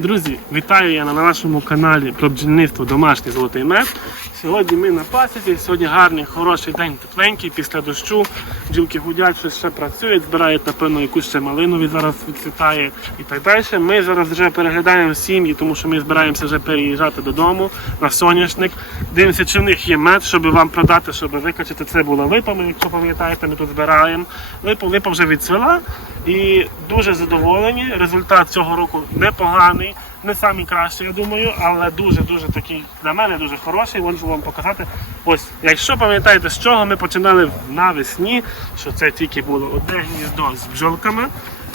Друзі, вітаю я на нашому каналі про бджільництво домашній золотий мед. Сьогодні ми на пасіці, сьогодні гарний, хороший день, тепленький, після дощу. Бджілки гудять, щось ще працюють, збирають, напевно, якусь ще малину від зараз відцвітає і так далі. Ми зараз вже переглядаємо сім'ї, тому що ми збираємося вже переїжджати додому на соняшник. Дивимося, чи в них є мед, щоб вам продати, щоб викачати. Це була липа, ми, якщо пам'ятаєте, ми тут збираємо. Липа, липа вже відцвіла і дуже задоволені. Результат цього року непоганий, не самий кращий, я думаю, але дуже-дуже такий для мене дуже хороший. Можу вам показати. Ось, якщо пам'ятаєте, з чого ми починали навесні, що це тільки було одне гніздо з бджолками.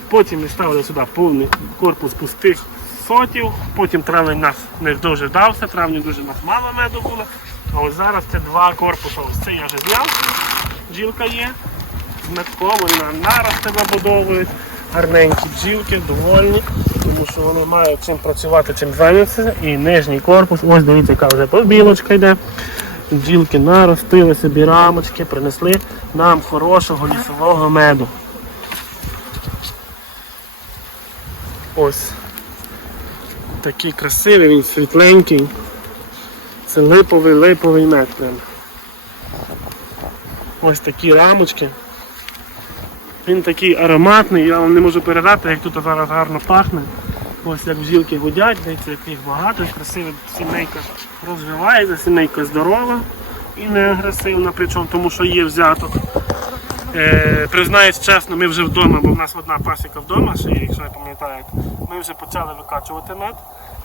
Потім ми ставили сюди повний корпус пустих сотів. Потім травень нас не дуже вдався, травні дуже нас мало меду було. А ось зараз це два корпуси. Ось це я вже зняв. Бджілка є з метком, вони нарости набудовують, гарненькі бджілки, довольні, тому що вони мають чим працювати, чим зайнятися. І нижній корпус, ось дивіться, яка вже побілочка йде. Бджілки наростили собі рамочки, принесли нам хорошого лісового меду. Ось. Такий красивий, він світленький. Це липовий липовий мед. прям. Ось такі рамочки. Він такий ароматний, я вам не можу передати, як тут зараз гарно пахне. Ось як бджілки гудять, дивіться, як їх багато, красиво сімейка розвивається, сімейка здорова і не агресивна, причому тому що є взяток. Е, признаюсь чесно, ми вже вдома, бо в нас одна пасіка вдома, ще якщо ви пам'ятаєте, ми вже почали викачувати мед.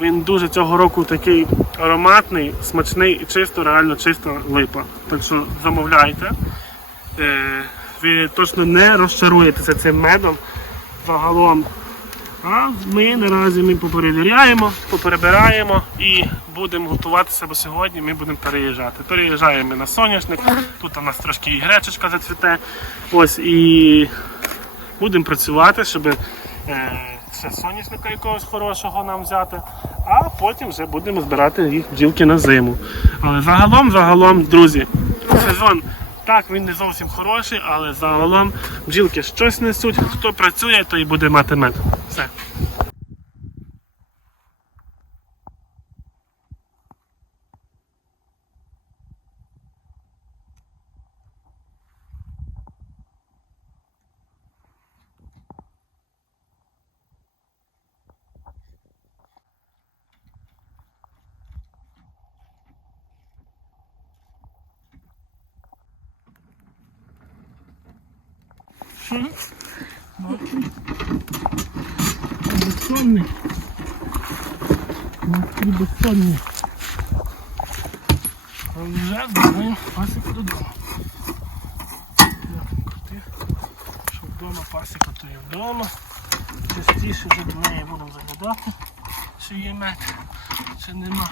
Він дуже цього року такий ароматний, смачний і чисто, реально чиста липа. Так що замовляйте. Е, ви точно не розчаруєтеся цим медом загалом. А ми наразі ми поперевіряємо, поперебираємо і будемо готуватися, бо сьогодні ми будемо переїжджати. Переїжджаємо на соняшник, тут у нас трошки і гречечка зацвіте. Ось і будемо працювати, щоб е, ще соняшника якогось хорошого нам взяти, а потім вже будемо збирати їх бджілки на зиму. Але загалом, загалом, друзі, сезон. Так, він не зовсім хороший, але загалом бджілки щось несуть. Хто працює, той буде мати мед. さあ嗯。Безсонний. Матері безсонні. Вже збираємо пасіку додому. Як він крутий. Що вдома пасіка, то є вдома. Частіше вже до неї будемо заглядати, чи є мед, чи нема.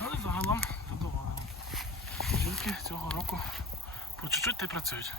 Але загалом задоволений. Жінки цього року по чуть-чуть та й працюють.